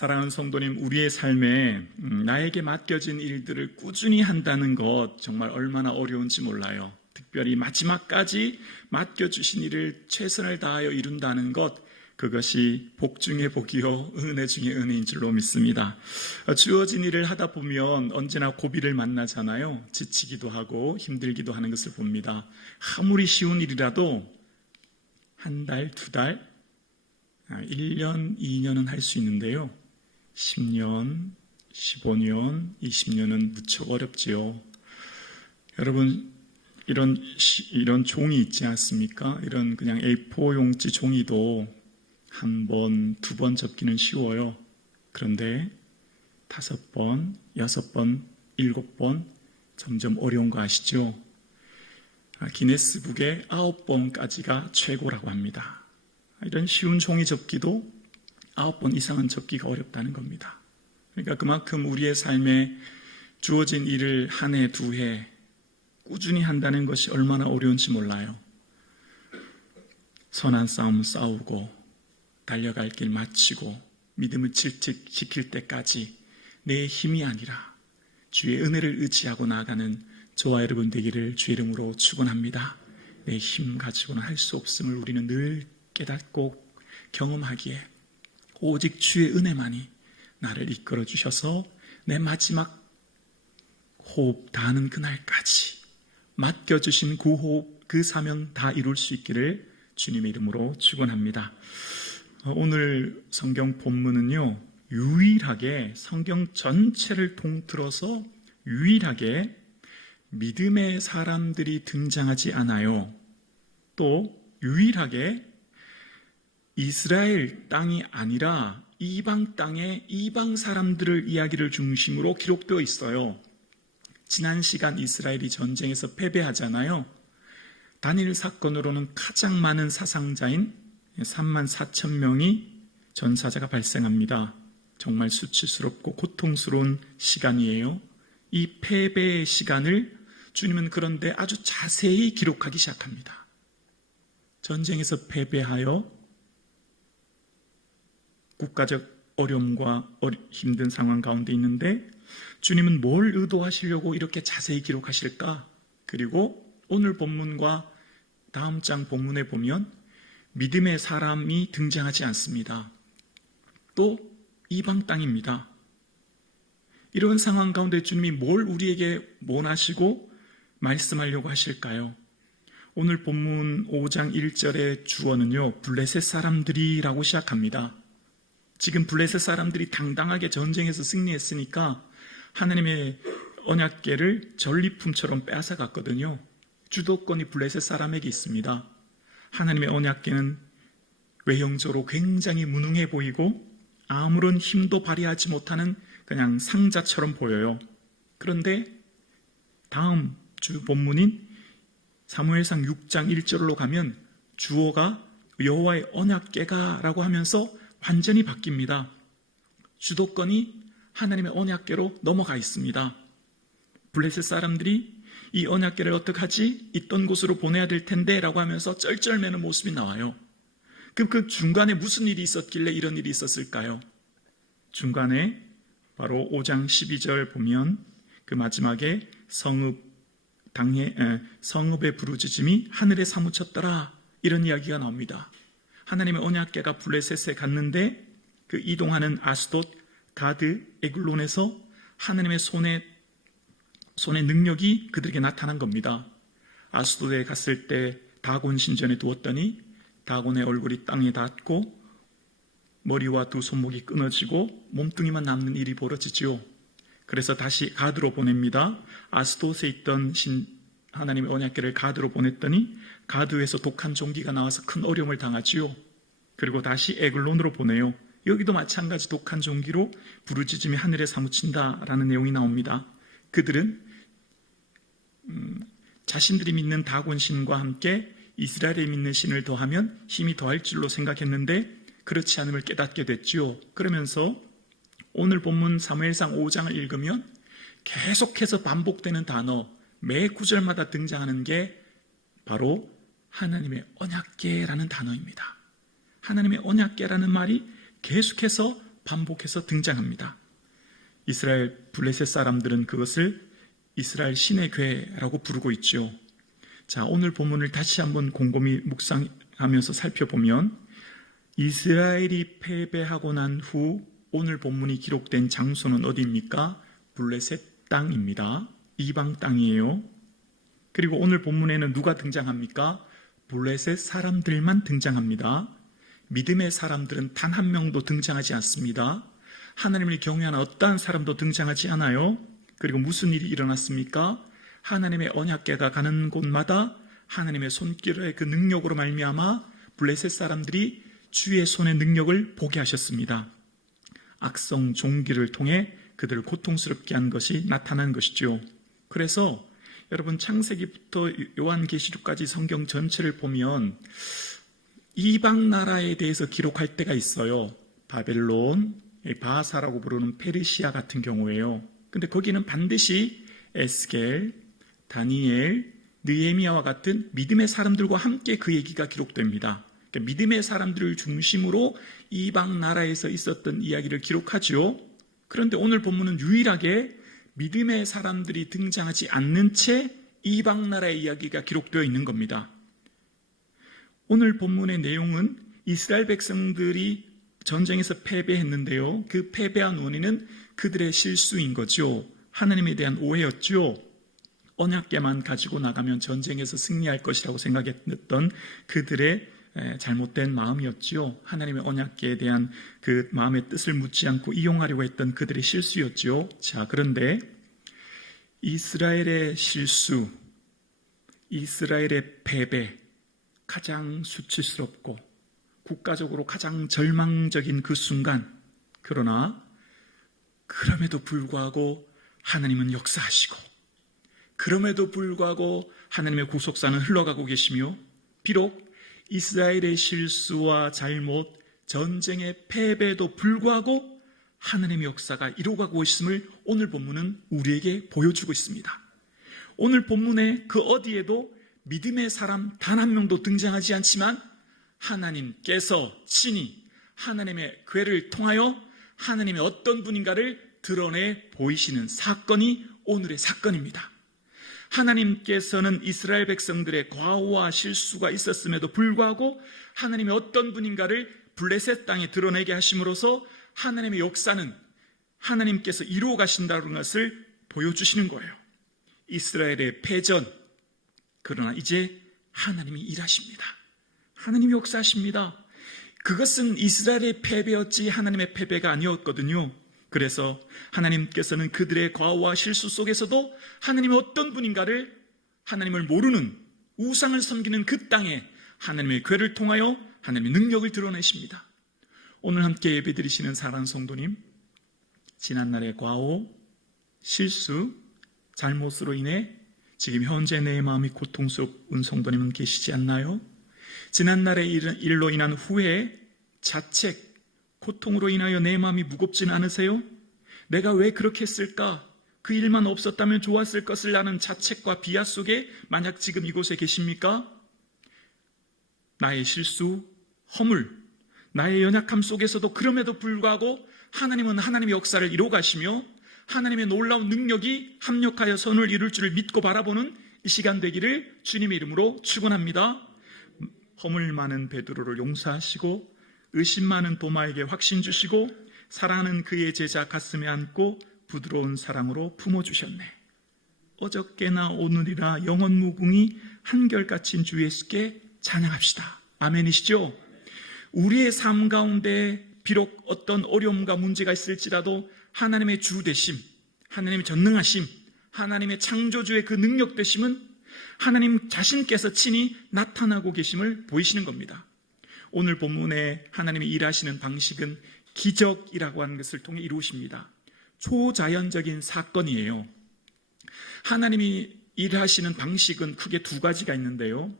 사랑하는 성도님, 우리의 삶에 나에게 맡겨진 일들을 꾸준히 한다는 것 정말 얼마나 어려운지 몰라요. 특별히 마지막까지 맡겨주신 일을 최선을 다하여 이룬다는 것, 그것이 복 중에 복이요 은혜 중에 은혜인 줄로 믿습니다. 주어진 일을 하다 보면 언제나 고비를 만나잖아요. 지치기도 하고 힘들기도 하는 것을 봅니다. 아무리 쉬운 일이라도 한 달, 두 달, 1년, 2년은 할 수 있는데요. 10년, 15년, 20년은 무척 어렵지요. 여러분, 이런 종이 있지 않습니까? 이런 그냥 A4 용지 종이도 한 번, 두 번 접기는 쉬워요. 그런데 5번, 6번, 7번 점점 어려운 거 아시죠? 기네스북에 9번까지가 최고라고 합니다. 이런 쉬운 종이 접기도 9번 이상은 접기가 어렵다는 겁니다. 그러니까 그만큼 우리의 삶에 주어진 일을 한 해, 두 해 꾸준히 한다는 것이 얼마나 어려운지 몰라요. 선한 싸움 싸우고 달려갈 길 마치고 믿음을 질직 지킬 때까지 내 힘이 아니라 주의 은혜를 의지하고 나아가는 저와 여러분 되기를 주의 이름으로 축원합니다. 내 힘 가지고는 할 수 없음을 우리는 늘 깨닫고 경험하기에 오직 주의 은혜만이 나를 이끌어 주셔서 내 마지막 호흡 다하는 그날까지 맡겨주신 그 호흡, 그 사명 다 이룰 수 있기를 주님의 이름으로 축원합니다. 오늘 성경 본문은요, 유일하게 성경 전체를 통틀어서 유일하게 믿음의 사람들이 등장하지 않아요. 또 유일하게 이스라엘 땅이 아니라 이방 땅의 이방 사람들을 이야기를 중심으로 기록되어 있어요. 지난 시간 이스라엘이 전쟁에서 패배하잖아요. 단일 사건으로는 가장 많은 사상자인 34,000명이 전사자가 발생합니다. 정말 수치스럽고 고통스러운 시간이에요. 이 패배의 시간을 주님은 그런데 아주 자세히 기록하기 시작합니다. 전쟁에서 패배하여 국가적 어려움과 힘든 상황 가운데 있는데 주님은 뭘 의도하시려고 이렇게 자세히 기록하실까? 그리고 오늘 본문과 다음 장 본문에 보면 믿음의 사람이 등장하지 않습니다. 또 이방 땅입니다. 이런 상황 가운데 주님이 뭘 우리에게 원하시고 말씀하려고 하실까요? 오늘 본문 5장 1절의 주어는요, 블레셋 사람들이라고 시작합니다. 지금 블레셋 사람들이 당당하게 전쟁에서 승리했으니까 하나님의 언약궤를 전리품처럼 빼앗아갔거든요. 주도권이 블레셋 사람에게 있습니다. 하나님의 언약궤는 외형적으로 굉장히 무능해 보이고 아무런 힘도 발휘하지 못하는 그냥 상자처럼 보여요. 그런데 다음 주 본문인 사무엘상 6장 1절로 가면 주어가 여호와의 언약궤가 라고 하면서 완전히 바뀝니다. 주도권이 하나님의 언약궤로 넘어가 있습니다. 블레셋 사람들이 이 언약궤를 어떡하지? 있던 곳으로 보내야 될 텐데 라고 하면서 쩔쩔매는 모습이 나와요. 그럼 그 중간에 무슨 일이 있었길래 이런 일이 있었을까요? 중간에 바로 5장 12절 보면 그 마지막에 성읍의 부르짖음이 하늘에 사무쳤더라, 이런 이야기가 나옵니다. 하나님의 언약궤가 블레셋에 갔는데 그 이동하는 아스돗, 가드, 에글론에서 하나님의 손의 능력이 그들에게 나타난 겁니다. 아스돗에 갔을 때 다곤 신전에 두었더니 다곤의 얼굴이 땅에 닿고 머리와 두 손목이 끊어지고 몸뚱이만 남는 일이 벌어지지요. 그래서 다시 가드로 보냅니다. 아스돗에 있던 하나님의 언약궤를 가드로 보냈더니 가드에서 독한 종기가 나와서 큰 어려움을 당하지요. 그리고 다시 에글론으로 보내요. 여기도 마찬가지 독한 종기로 부르짖음이 하늘에 사무친다라는 내용이 나옵니다. 그들은 자신들이 믿는 다곤 신과 함께 이스라엘에 믿는 신을 더하면 힘이 더할 줄로 생각했는데 그렇지 않음을 깨닫게 됐지요. 그러면서 오늘 본문 사무엘상 5장을 읽으면 계속해서 반복되는 단어, 매 구절마다 등장하는 게 바로 하나님의 언약궤라는 단어입니다. 하나님의 언약궤라는 말이 계속해서 반복해서 등장합니다. 이스라엘 블레셋 사람들은 그것을 이스라엘 신의 괴라고 부르고 있죠. 자, 오늘 본문을 다시 한번 곰곰이 묵상하면서 살펴보면 이스라엘이 패배하고 난 후 오늘 본문이 기록된 장소는 어디입니까? 블레셋 땅입니다. 이방 땅이에요. 그리고 오늘 본문에는 누가 등장합니까? 블레셋 사람들만 등장합니다. 믿음의 사람들은 단 한 명도 등장하지 않습니다. 하나님을 경외하는 어떠한 사람도 등장하지 않아요. 그리고 무슨 일이 일어났습니까? 하나님의 언약궤가 가는 곳마다 하나님의 손길의 그 능력으로 말미암아 블레셋 사람들이 주의 손의 능력을 보게 하셨습니다. 악성 종기를 통해 그들을 고통스럽게 한 것이 나타난 것이죠. 그래서 여러분 창세기부터 요한계시록까지 성경 전체를 보면 이방 나라에 대해서 기록할 때가 있어요. 바벨론, 바하사라고 부르는 페르시아 같은 경우에요. 근데 거기는 반드시 에스겔, 다니엘, 느헤미야와 같은 믿음의 사람들과 함께 그 얘기가 기록됩니다. 그러니까 믿음의 사람들을 중심으로 이방 나라에서 있었던 이야기를 기록하죠. 그런데 오늘 본문은 유일하게 믿음의 사람들이 등장하지 않는 채 이방 나라의 이야기가 기록되어 있는 겁니다. 오늘 본문의 내용은 이스라엘 백성들이 전쟁에서 패배했는데요. 그 패배한 원인은 그들의 실수인 거죠. 하나님에 대한 오해였죠. 언약궤만 가지고 나가면 전쟁에서 승리할 것이라고 생각했던 그들의 잘못된 마음이었죠. 하나님의 언약궤에 대한 그 마음의 뜻을 묻지 않고 이용하려고 했던 그들의 실수였죠. 자, 그런데 이스라엘의 실수, 이스라엘의 패배, 가장 수치스럽고 국가적으로 가장 절망적인 그 순간, 그러나 그럼에도 불구하고 하나님은 역사하시고, 그럼에도 불구하고 하나님의 구속사는 흘러가고 계시며, 비록 이스라엘의 실수와 잘못, 전쟁의 패배에도 불구하고 하나님의 역사가 이루어가고 있음을 오늘 본문은 우리에게 보여주고 있습니다. 오늘 본문의 그 어디에도 믿음의 사람 단 한 명도 등장하지 않지만 하나님께서 친히 하나님의 궤를 통하여 하나님의 어떤 분인가를 드러내 보이시는 사건이 오늘의 사건입니다. 하나님께서는 이스라엘 백성들의 과오와 실수가 있었음에도 불구하고 하나님의 어떤 분인가를 블레셋 땅에 드러내게 하심으로써 하나님의 역사는 하나님께서 이루어 가신다는 것을 보여주시는 거예요. 이스라엘의 패전, 그러나 이제 하나님이 일하십니다. 하나님이 역사하십니다. 그것은 이스라엘의 패배였지 하나님의 패배가 아니었거든요. 그래서 하나님께서는 그들의 과오와 실수 속에서도 하나님의 어떤 분인가를, 하나님을 모르는 우상을 섬기는 그 땅에 하나님의 궤를 통하여 하나님의 능력을 드러내십니다. 오늘 함께 예배드리시는 사랑하는 성도님, 지난날의 과오, 실수, 잘못으로 인해 지금 현재 내 마음이 고통스러운 성도님은 계시지 않나요? 지난날의 일로 인한 후회, 자책, 고통으로 인하여 내 마음이 무겁지는 않으세요? 내가 왜 그렇게 했을까? 그 일만 없었다면 좋았을 것을 아는 자책과 비하 속에 만약 지금 이곳에 계십니까? 나의 실수, 허물, 나의 연약함 속에서도 그럼에도 불구하고 하나님은 하나님의 역사를 이루어 가시며 하나님의 놀라운 능력이 합력하여 선을 이룰 줄을 믿고 바라보는 이 시간 되기를 주님의 이름으로 축원합니다. 허물 많은 베드로를 용서하시고 의심 많은 도마에게 확신 주시고 사랑하는 그의 제자 가슴에 안고 부드러운 사랑으로 품어주셨네. 어저께나 오늘이라 영원 무궁히 한결같이 주 예수께 찬양합시다. 아멘이시죠? 우리의 삶 가운데 비록 어떤 어려움과 문제가 있을지라도 하나님의 주 되심, 하나님의 전능하심, 하나님의 창조주의 그 능력 되심은 하나님 자신께서 친히 나타나고 계심을 보이시는 겁니다. 오늘 본문에 하나님이 일하시는 방식은 기적이라고 하는 것을 통해 이루어집니다. 초자연적인 사건이에요. 하나님이 일하시는 방식은 크게 두 가지가 있는데요.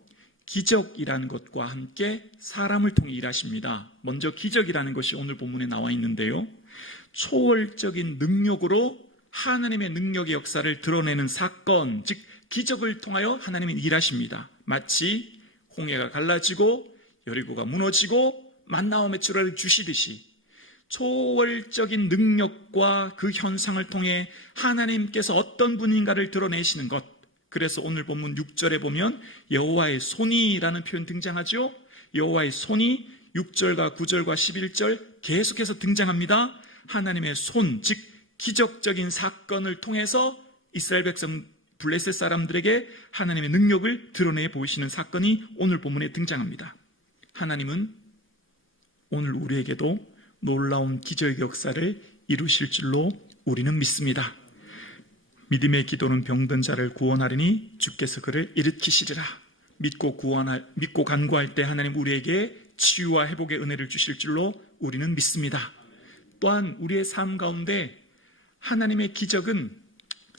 기적이라는 것과 함께 사람을 통해 일하십니다. 먼저 기적이라는 것이 오늘 본문에 나와 있는데요. 초월적인 능력으로 하나님의 능력의 역사를 드러내는 사건, 즉 기적을 통하여 하나님이 일하십니다. 마치 홍해가 갈라지고 여리고가 무너지고 만나와 메추라를 주시듯이 초월적인 능력과 그 현상을 통해 하나님께서 어떤 분인가를 드러내시는 것. 그래서 오늘 본문 6절에 보면 여호와의 손이라는 표현 등장하죠. 여호와의 손이 6절과 9절과 11절 계속해서 등장합니다. 하나님의 손, 즉 기적적인 사건을 통해서 이스라엘 백성 블레셋 사람들에게 하나님의 능력을 드러내 보이시는 사건이 오늘 본문에 등장합니다. 하나님은 오늘 우리에게도 놀라운 기적의 역사를 이루실 줄로 우리는 믿습니다. 믿음의 기도는 병든 자를 구원하리니 주께서 그를 일으키시리라. 믿고 간구할 때 하나님 우리에게 치유와 회복의 은혜를 주실 줄로 우리는 믿습니다. 또한 우리의 삶 가운데 하나님의 기적은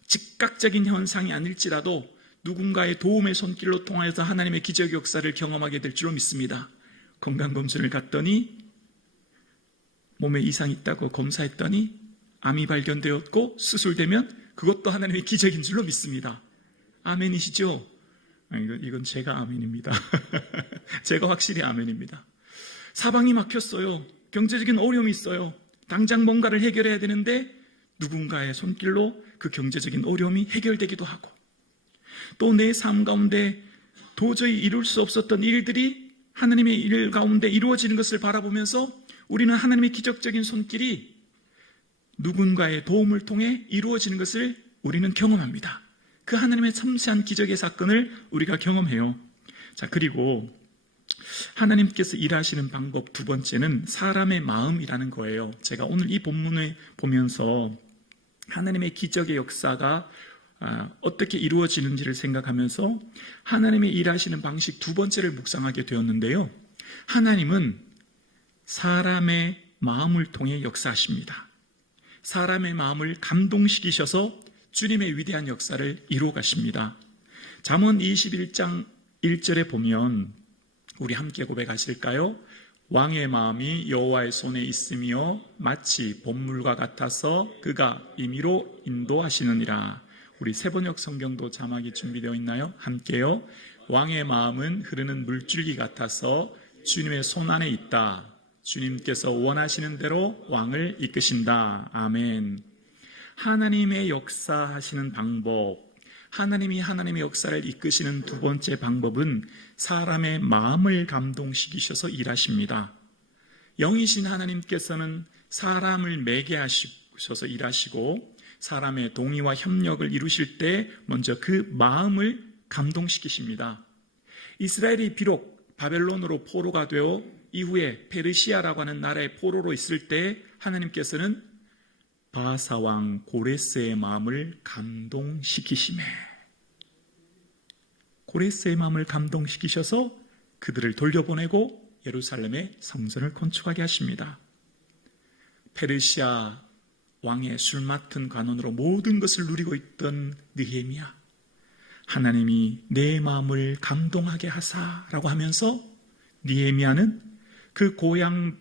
즉각적인 현상이 아닐지라도 누군가의 도움의 손길로 통해서 하나님의 기적의 역사를 경험하게 될 줄로 믿습니다. 건강검진을 갔더니 몸에 이상이 있다고 검사했더니 암이 발견되었고 수술되면 그것도 하나님의 기적인 줄로 믿습니다. 아멘이시죠? 이건 제가 아멘입니다. 제가 확실히 아멘입니다. 사방이 막혔어요. 경제적인 어려움이 있어요. 당장 뭔가를 해결해야 되는데 누군가의 손길로 그 경제적인 어려움이 해결되기도 하고, 또 내 삶 가운데 도저히 이룰 수 없었던 일들이 하나님의 일 가운데 이루어지는 것을 바라보면서 우리는 하나님의 기적적인 손길이 누군가의 도움을 통해 이루어지는 것을 우리는 경험합니다. 그 하나님의 섬세한 기적의 사건을 우리가 경험해요. 자, 그리고 하나님께서 일하시는 방법 두 번째는 사람의 마음이라는 거예요. 제가 오늘 이 본문을 보면서 하나님의 기적의 역사가 어떻게 이루어지는지를 생각하면서 하나님의 일하시는 방식 두 번째를 묵상하게 되었는데요. 하나님은 사람의 마음을 통해 역사하십니다. 사람의 마음을 감동시키셔서 주님의 위대한 역사를 이루어 가십니다. 잠언 21장 1절에 보면 우리 함께 고백하실까요? 왕의 마음이 여호와의 손에 있으며 마치 봄물과 같아서 그가 임의로 인도하시느니라. 우리 세번역 성경도 자막이 준비되어 있나요? 함께요. 왕의 마음은 흐르는 물줄기 같아서 주님의 손 안에 있다. 주님께서 원하시는 대로 왕을 이끄신다. 아멘. 하나님의 역사하시는 방법, 하나님이 하나님의 역사를 이끄시는 두 번째 방법은 사람의 마음을 감동시키셔서 일하십니다. 영이신 하나님께서는 사람을 매개하셔서 일하시고 사람의 동의와 협력을 이루실 때 먼저 그 마음을 감동시키십니다. 이스라엘이 비록 바벨론으로 포로가 되어 이후에 페르시아라고 하는 나라의 포로로 있을 때 하나님께서는 바사왕 고레스의 마음을 감동시키시매, 고레스의 마음을 감동시키셔서 그들을 돌려보내고 예루살렘의 성전을 건축하게 하십니다. 페르시아 왕의 술 맡은 관원으로 모든 것을 누리고 있던 느헤미야, 하나님이 내 마음을 감동하게 하사라고 하면서 느헤미야는 그 고향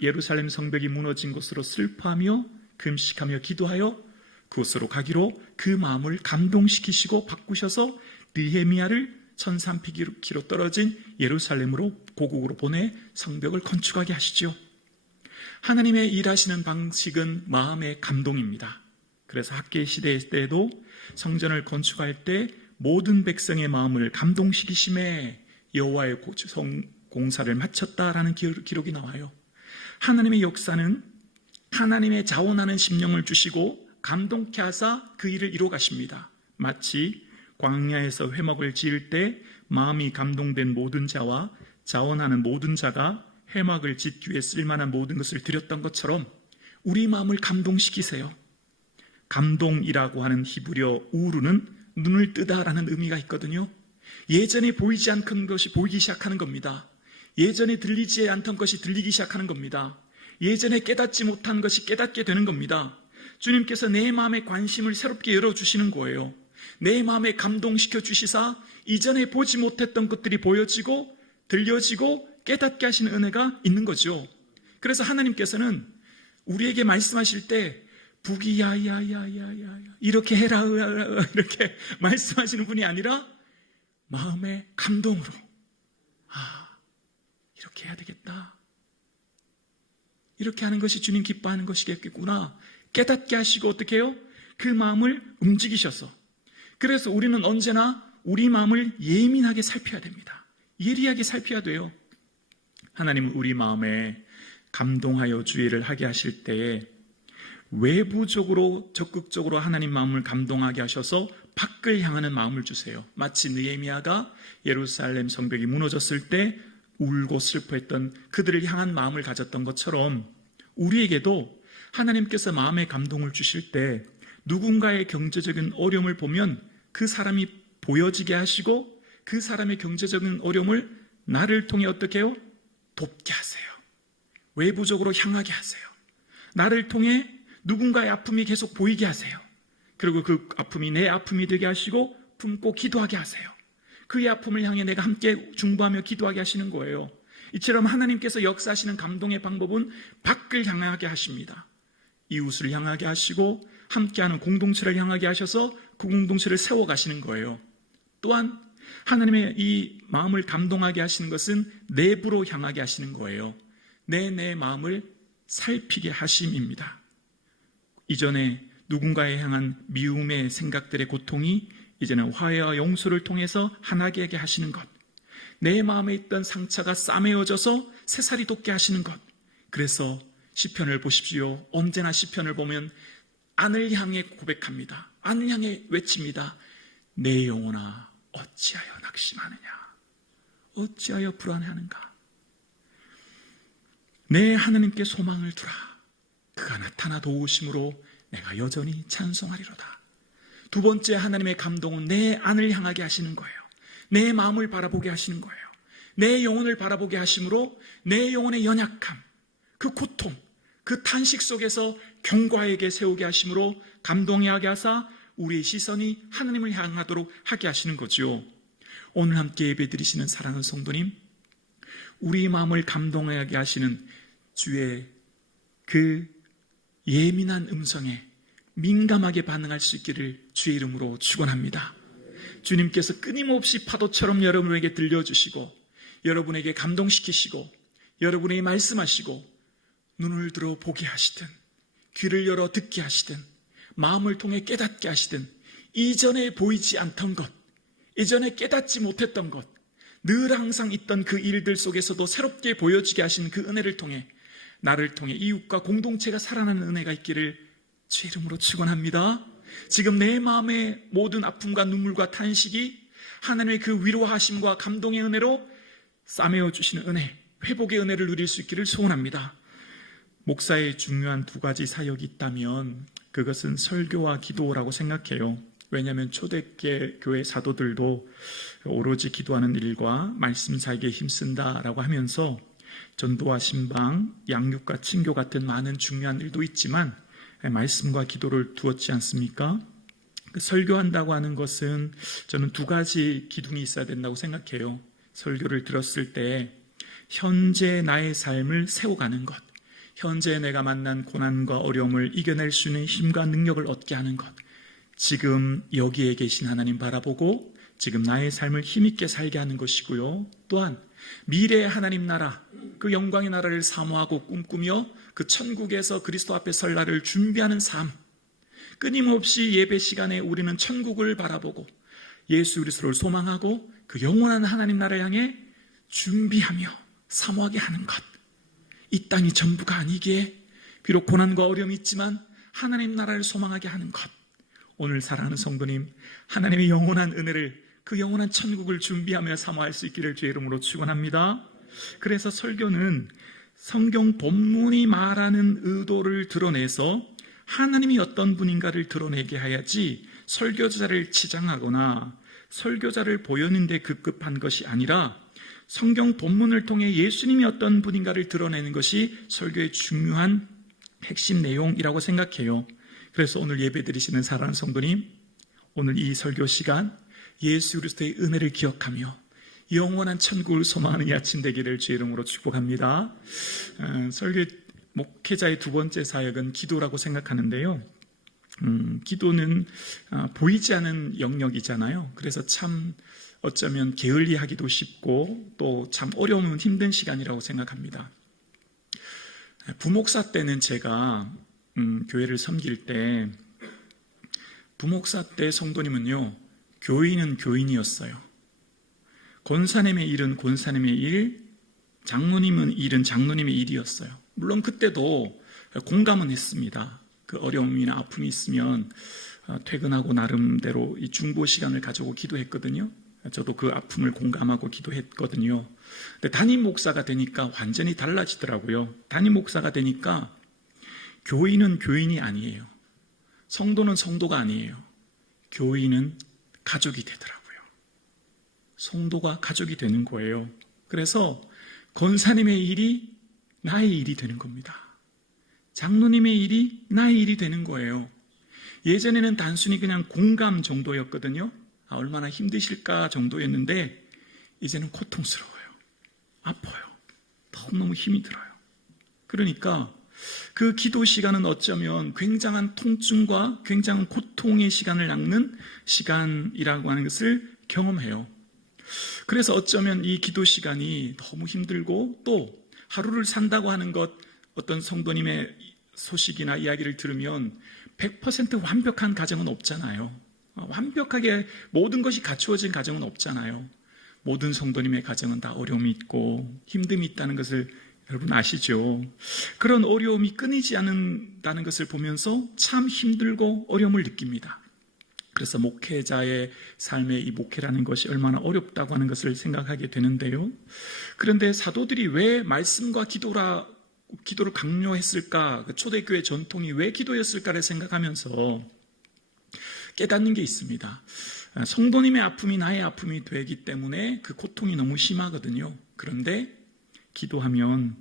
예루살렘 성벽이 무너진 곳으로 슬퍼하며 금식하며 기도하여 그곳으로 가기로 그 마음을 감동시키시고 바꾸셔서 느헤미야를 1300km 떨어진 예루살렘으로 고국으로 보내 성벽을 건축하게 하시죠. 하나님의 일하시는 방식은 마음의 감동입니다. 그래서 학계 시대 때에도 성전을 건축할 때 모든 백성의 마음을 감동시키심에 여호와의 공사를 마쳤다라는 기록이 나와요. 하나님의 역사는 하나님의 자원하는 심령을 주시고 감동케 하사 그 일을 이루어 가십니다. 마치 광야에서 회막을 지을 때 마음이 감동된 모든 자와 자원하는 모든 자가 회막을 짓기 위해 쓸만한 모든 것을 드렸던 것처럼 우리 마음을 감동시키세요. 감동이라고 하는 히브리어 우르는 눈을 뜨다라는 의미가 있거든요. 예전에 보이지 않던 것이 보이기 시작하는 겁니다. 예전에 들리지 않던 것이 들리기 시작하는 겁니다. 예전에 깨닫지 못한 것이 깨닫게 되는 겁니다. 주님께서 내 마음의 관심을 새롭게 열어주시는 거예요. 내 마음에 감동시켜 주시사 이전에 보지 못했던 것들이 보여지고 들려지고 깨닫게 하시는 은혜가 있는 거죠. 그래서 하나님께서는 우리에게 말씀하실 때 부기야야야야야 이렇게 해라 이렇게 말씀하시는 분이 아니라 마음의 감동으로 이렇게 해야 되겠다, 이렇게 하는 것이 주님 기뻐하는 것이겠구나 깨닫게 하시고 어떻게 해요? 그 마음을 움직이셔서. 그래서 우리는 언제나 우리 마음을 예민하게 살펴야 됩니다. 예리하게 살펴야 돼요. 하나님은 우리 마음에 감동하여 주의를 하게 하실 때에 외부적으로 적극적으로 하나님 마음을 감동하게 하셔서 밖을 향하는 마음을 주세요. 마치 느헤미야가 예루살렘 성벽이 무너졌을 때 울고 슬퍼했던 그들을 향한 마음을 가졌던 것처럼 우리에게도 하나님께서 마음의 감동을 주실 때 누군가의 경제적인 어려움을 보면 그 사람이 보여지게 하시고 그 사람의 경제적인 어려움을 나를 통해 어떻게 해요? 돕게 하세요. 외부적으로 향하게 하세요. 나를 통해 누군가의 아픔이 계속 보이게 하세요. 그리고 그 아픔이 내 아픔이 되게 하시고 품고 기도하게 하세요. 그의 아픔을 향해 내가 함께 중보하며 기도하게 하시는 거예요. 이처럼 하나님께서 역사하시는 감동의 방법은 밖을 향하게 하십니다. 이웃을 향하게 하시고 함께하는 공동체를 향하게 하셔서 그 공동체를 세워가시는 거예요. 또한 하나님의 이 마음을 감동하게 하시는 것은 내부로 향하게 하시는 거예요. 내 마음을 살피게 하심입니다. 이전에 누군가에 향한 미움의 생각들의 고통이 이제는 화해와 용서를 통해서 하나게 하시는 것. 내 마음에 있던 상처가 싸매어져서 새살이 돋게 하시는 것. 그래서 시편을 보십시오. 언제나 시편을 보면 안을 향해 고백합니다. 안을 향해 외칩니다. 내 영혼아 어찌하여 낙심하느냐, 어찌하여 불안해하는가. 내 하나님께 소망을 두라. 그가 나타나 도우심으로 내가 여전히 찬송하리로다. 두 번째 하나님의 감동은 내 안을 향하게 하시는 거예요. 내 마음을 바라보게 하시는 거예요. 내 영혼을 바라보게 하심으로 내 영혼의 연약함, 그 고통, 그 탄식 속에서 경과에게 세우게 하심으로 감동하게 하사 우리의 시선이 하나님을 향하도록 하게 하시는 거죠. 오늘 함께 예배드리시는 사랑하는 성도님, 우리 마음을 감동하게 하시는 주의 그 예민한 음성에 민감하게 반응할 수 있기를 주의 이름으로 축원합니다. 주님께서 끊임없이 파도처럼 여러분에게 들려주시고 여러분에게 감동시키시고 여러분에게 말씀하시고 눈을 들어 보게 하시든 귀를 열어 듣게 하시든 마음을 통해 깨닫게 하시든 이전에 보이지 않던 것, 이전에 깨닫지 못했던 것, 늘 항상 있던 그 일들 속에서도 새롭게 보여지게 하신 그 은혜를 통해 나를 통해 이웃과 공동체가 살아나는 은혜가 있기를 주 이름으로 축원합니다. 지금 내 마음의 모든 아픔과 눈물과 탄식이 하나님의 그 위로하심과 감동의 은혜로 싸매어 주시는 은혜, 회복의 은혜를 누릴 수 있기를 소원합니다. 목사의 중요한 두 가지 사역이 있다면 그것은 설교와 기도라고 생각해요. 왜냐하면 초대교회 교회 사도들도 오로지 기도하는 일과 말씀 사역에 힘쓴다라고 하면서 전도와 신방, 양육과 친교 같은 많은 중요한 일도 있지만 말씀과 기도를 두었지 않습니까? 설교한다고 하는 것은 저는 두 가지 기둥이 있어야 된다고 생각해요. 설교를 들었을 때 현재 나의 삶을 세워가는 것, 현재 내가 만난 고난과 어려움을 이겨낼 수 있는 힘과 능력을 얻게 하는 것, 지금 여기에 계신 하나님 바라보고 지금 나의 삶을 힘있게 살게 하는 것이고요. 또한 미래의 하나님 나라, 그 영광의 나라를 사모하고 꿈꾸며 그 천국에서 그리스도 앞에 설 날을 준비하는 삶, 끊임없이 예배 시간에 우리는 천국을 바라보고 예수 그리스도를 소망하고 그 영원한 하나님 나라를 향해 준비하며 사모하게 하는 것. 이 땅이 전부가 아니기에 비록 고난과 어려움이 있지만 하나님 나라를 소망하게 하는 것. 오늘 사랑하는 성도님, 하나님의 영원한 은혜를, 그 영원한 천국을 준비하며 사모할 수 있기를 주의 이름으로 축원합니다. 그래서 설교는 성경 본문이 말하는 의도를 드러내서 하나님이 어떤 분인가를 드러내게 해야지 설교자를 치장하거나 설교자를 보여는 데 급급한 것이 아니라 성경 본문을 통해 예수님이 어떤 분인가를 드러내는 것이 설교의 중요한 핵심 내용이라고 생각해요. 그래서 오늘 예배드리시는 사랑하는 성도님, 오늘 이 설교 시간 예수 그리스도의 은혜를 기억하며 영원한 천국을 소망하는 이 아침 되기를 주의 이름으로 축복합니다. 설교 목회자의 두 번째 사역은 기도라고 생각하는데요. 기도는 보이지 않은 영역이잖아요. 그래서 참 어쩌면 게을리하기도 쉽고 또 참 어려운 힘든 시간이라고 생각합니다. 부목사 때는 제가 교회를 섬길 때 부목사 때 성도님은요, 교인은 교인이었어요. 권사님의 일은 권사님의 일, 장로님은 일은 장로님의 일이었어요. 물론 그때도 공감은 했습니다. 그 어려움이나 아픔이 있으면 퇴근하고 나름대로 이 중보 시간을 가지고 기도했거든요. 저도 그 아픔을 공감하고 기도했거든요. 근데 담임 목사가 되니까 완전히 달라지더라고요. 담임 목사가 되니까 교인은 교인이 아니에요. 성도는 성도가 아니에요. 교인은 가족이 되더라고요. 성도가 가족이 되는 거예요. 그래서 권사님의 일이 나의 일이 되는 겁니다. 장로님의 일이 나의 일이 되는 거예요. 예전에는 단순히 그냥 공감 정도였거든요. 얼마나 힘드실까 정도였는데 이제는 고통스러워요. 아파요. 너무너무 힘이 들어요. 그러니까 그 기도 시간은 어쩌면 굉장한 통증과 굉장한 고통의 시간을 낚는 시간이라고 하는 것을 경험해요. 그래서 어쩌면 이 기도 시간이 너무 힘들고 또 하루를 산다고 하는 것, 어떤 성도님의 소식이나 이야기를 들으면 100% 완벽한 가정은 없잖아요. 완벽하게 모든 것이 갖추어진 가정은 없잖아요. 모든 성도님의 가정은 다 어려움이 있고 힘듦이 있다는 것을 여러분 아시죠? 그런 어려움이 끊이지 않는다는 것을 보면서 참 힘들고 어려움을 느낍니다. 그래서 목회자의 삶의 이 목회라는 것이 얼마나 어렵다고 하는 것을 생각하게 되는데요. 그런데 사도들이 왜 말씀과 기도를 강요했을까? 초대교회 전통이 왜 기도였을까를 생각하면서 깨닫는 게 있습니다. 성도님의 아픔이 나의 아픔이 되기 때문에 그 고통이 너무 심하거든요. 그런데 기도하면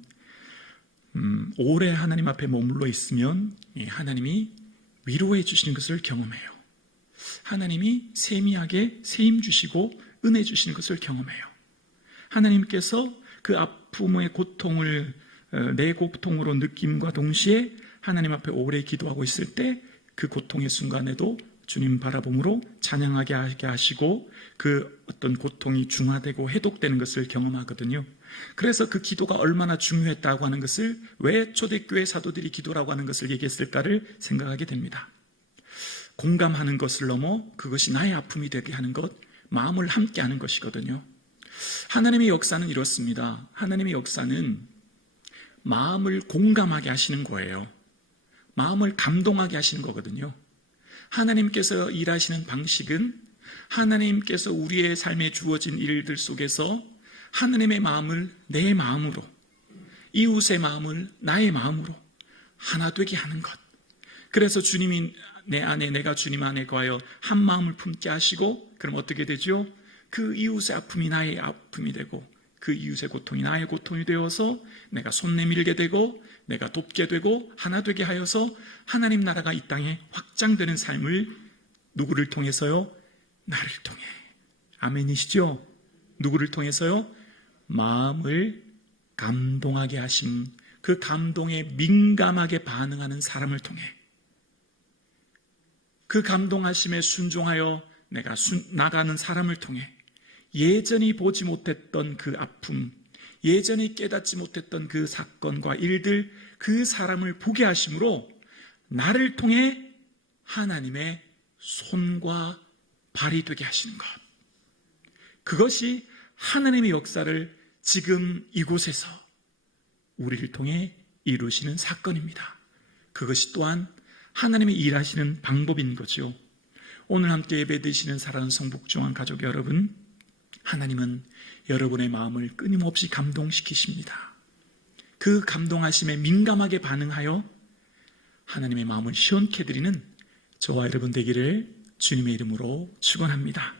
오래 하나님 앞에 머물러 있으면 하나님이 위로해 주시는 것을 경험해요. 하나님이 세미하게 세임 주시고 은혜 주시는 것을 경험해요. 하나님께서 그 아픔의 고통을 내 고통으로 느낌과 동시에 하나님 앞에 오래 기도하고 있을 때 그 고통의 순간에도 주님 바라봄으로 찬양하게 하게 하시고 그 어떤 고통이 중화되고 해독되는 것을 경험하거든요. 그래서 그 기도가 얼마나 중요했다고 하는 것을, 왜 초대교회 사도들이 기도라고 하는 것을 얘기했을까를 생각하게 됩니다. 공감하는 것을 넘어 그것이 나의 아픔이 되게 하는 것, 마음을 함께 하는 것이거든요. 하나님의 역사는 이렇습니다. 하나님의 역사는 마음을 공감하게 하시는 거예요. 마음을 감동하게 하시는 거거든요. 하나님께서 일하시는 방식은 하나님께서 우리의 삶에 주어진 일들 속에서 하나님의 마음을 내 마음으로, 이웃의 마음을 나의 마음으로 하나 되게 하는 것. 그래서 주님이 내 안에, 내가 주님 안에 거하여 한 마음을 품게 하시고, 그럼 어떻게 되죠? 그 이웃의 아픔이 나의 아픔이 되고 그 이웃의 고통이 나의 고통이 되어서 내가 손 내밀게 되고 내가 돕게 되고 하나 되게 하여서 하나님 나라가 이 땅에 확장되는 삶을 누구를 통해서요? 나를 통해. 아멘이시죠? 누구를 통해서요? 마음을 감동하게 하심, 그 감동에 민감하게 반응하는 사람을 통해, 그 감동하심에 순종하여 내가 나가는 사람을 통해 예전이 보지 못했던 그 아픔, 예전이 깨닫지 못했던 그 사건과 일들, 그 사람을 보게 하심으로 나를 통해 하나님의 손과 발이 되게 하시는 것. 그것이 하나님의 역사를 지금 이곳에서 우리를 통해 이루시는 사건입니다. 그것이 또한 하나님의 일하시는 방법인 거죠. 오늘 함께 예배드리시는 사랑하는 성북중앙 가족 여러분, 하나님은 여러분의 마음을 끊임없이 감동시키십니다. 그 감동하심에 민감하게 반응하여 하나님의 마음을 시원케 해드리는 저와 여러분 되기를 주님의 이름으로 축원합니다.